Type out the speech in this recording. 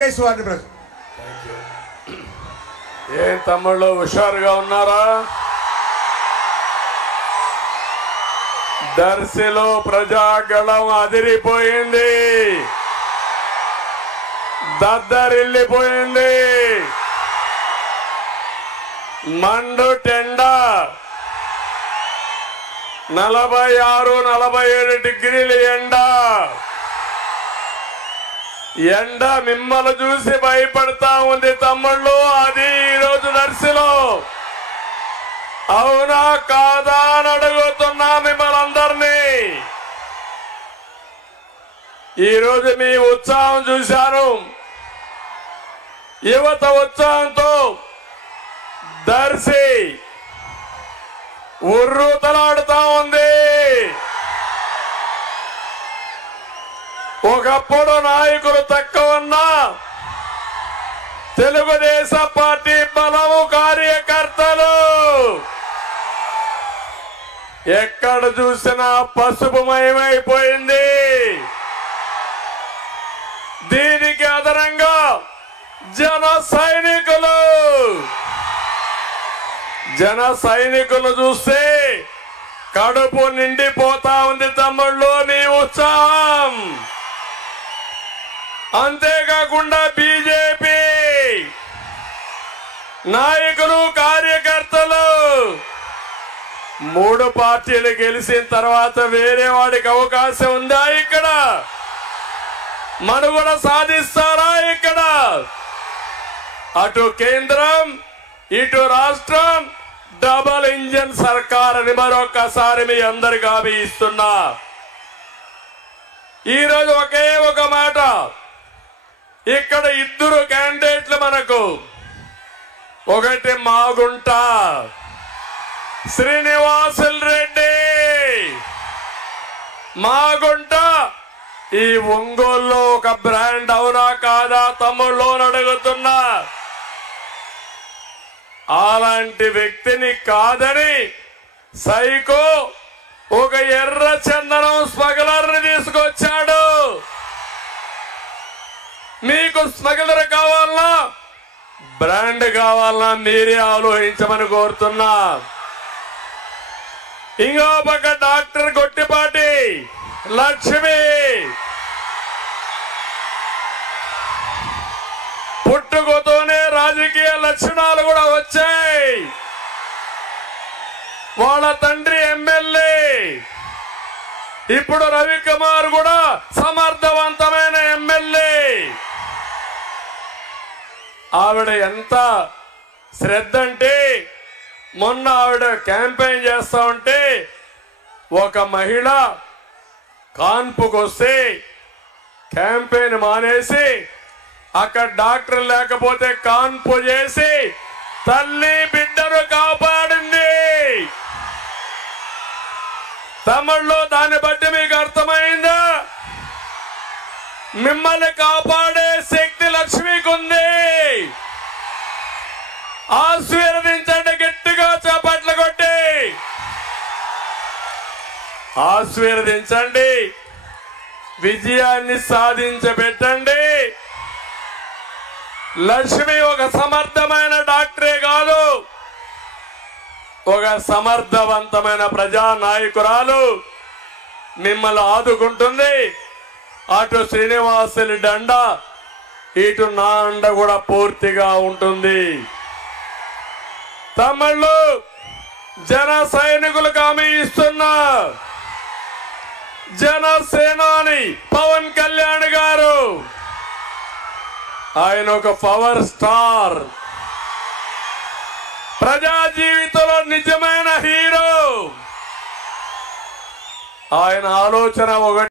ఏం తమ్ముళ్ళు హుషారుగా ఉన్నారా? దర్శిలో ప్రజాగళం అదిరిపోయింది, దద్దరిల్లిపోయింది. మండు టెండ 46-47 డిగ్రీల ఎండ మిమ్మల్ని చూసి భయపడతా ఉంది తమ్ముళ్ళు. అది ఈరోజు దర్శిలో అవునా కాదా అని అడుగుతున్నా మిమ్మల్ని అందరినీ. ఈరోజు మీ ఉత్సాహం చూశాను, యువత ఉత్సాహంతో దర్శి ఉర్రూతలాడుతా ఉంది. ఒకప్పుడు నాయకులు తక్కువ ఉన్నా తెలుగుదేశం పార్టీ బలము కార్యకర్తలు ఎక్కడ చూసినా పసుపుమయమైపోయింది. దీనికి అదనంగా జన సైనికులు చూస్తే కడుపు నిండిపోతా ఉంది తమ్ముళ్ళు మీ ఉత్సాహం. అంతేకాకుండా బీజేపీ నాయకులు కార్యకర్తలు 3 పార్టీలు గెలిచిన తర్వాత వేరే వాడికి అవకాశం ఉందా? ఇక్కడ మనుగడ సాధిస్తారా? ఇక్కడ అటు కేంద్రం ఇటు రాష్ట్రం డబల్ ఇంజన్ సర్కార్ అని మరొకసారి మీ అందరికి హామీ ఇస్తున్నా. ఈరోజు ఒకే ఒక మాట, ఇక్కడ 2 క్యాండిడేట్లు మనకు. ఒకటి మాగుంట శ్రీనివాసులు రెడ్డి, మాగుంట ఈ ఒంగోలులో ఒక బ్రాండ్ అవునా కాదా తమ్ముళ్ళు అడుగుతున్నా. అలాంటి వ్యక్తిని కాదని సైకో ఒక ఎర్ర చందనం స్మగ్లర్ ని తీసుకొచ్చాడు. మీకు స్మగ్లర్ కావాలన్నా బ్రాండ్ కావాలన్నా మీరే ఆలోచించమని కోరుతున్నా. ఇంకో పక్క డాక్టర్ గొట్టిపాటి లక్ష్మి పుట్టుకతోనే రాజకీయ లక్షణాలు కూడా వచ్చాయి. వాళ్ళ తండ్రి ఎమ్మెల్యే, ఇప్పుడు రవికుమార్ కూడా సమర్థవంతమైన ఎమ్మెల్యే. ఆవిడ ఎంత శ్రద్ధ అంటే, మొన్న ఆవిడ క్యాంపెయిన్ చేస్తా ఉంటే ఒక మహిళ కాన్పుకొస్తే క్యాంపెయిన్ మానేసి అక్కడ డాక్టర్ లేకపోతే కాన్పు చేసి తల్లి బిడ్డను కాపాడింది. తమిళ్లో దాన్ని బట్టి మీకు అర్థమైందా? మిమ్మల్ని కాపాడే శక్తి లక్ష్మికి ఉంది. ఆశీర్వదించండి, గట్టిగా చప్పట్లు కొట్టి ఆశీర్వదించండి, విజయాన్ని సాధించబెట్టండి. లక్ష్మి ఒక సమర్థమైన డాక్టరే కాదు, ఒక సమర్థవంతమైన ప్రజా నాయకురాలు. మిమ్మల్ని ఆదుకుంటుంది. అటు శ్రీనివాసులు అండ, ఇటు నా అండ కూడా పూర్తిగా ఉంటుంది. తమిళ్లు జన సైనికులకు హామీ ఇస్తున్నా. జనసేనాని పవన్ కళ్యాణ్ గారు, ఆయన ఒక పవర్ స్టార్, ప్రజా జీవితంలో నిజమైన హీరో. ఆయన ఆలోచన ఒకటి.